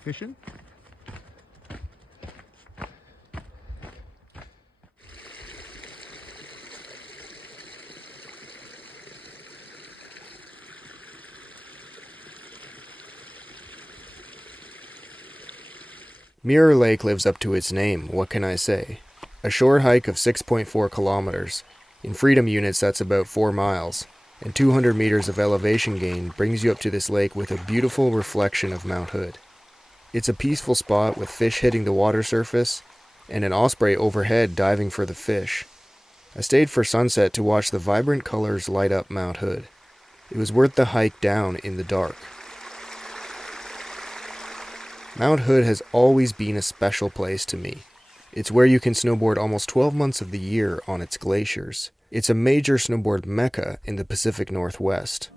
efficient. Mirror Lake lives up to its name, what can I say? A short hike of 6.4 kilometers. In freedom units, that's about 4 miles. And 200 meters of elevation gain brings you up to this lake with a beautiful reflection of Mount Hood. It's a peaceful spot with fish hitting the water surface and an osprey overhead diving for the fish. I stayed for sunset to watch the vibrant colors light up Mount Hood. It was worth the hike down in the dark. Mount Hood has always been a special place to me. It's where you can snowboard almost 12 months of the year on its glaciers. It's a major snowboard mecca in the Pacific Northwest.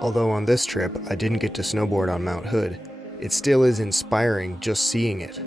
Although on this trip I didn't get to snowboard on Mount Hood, it still is inspiring just seeing it.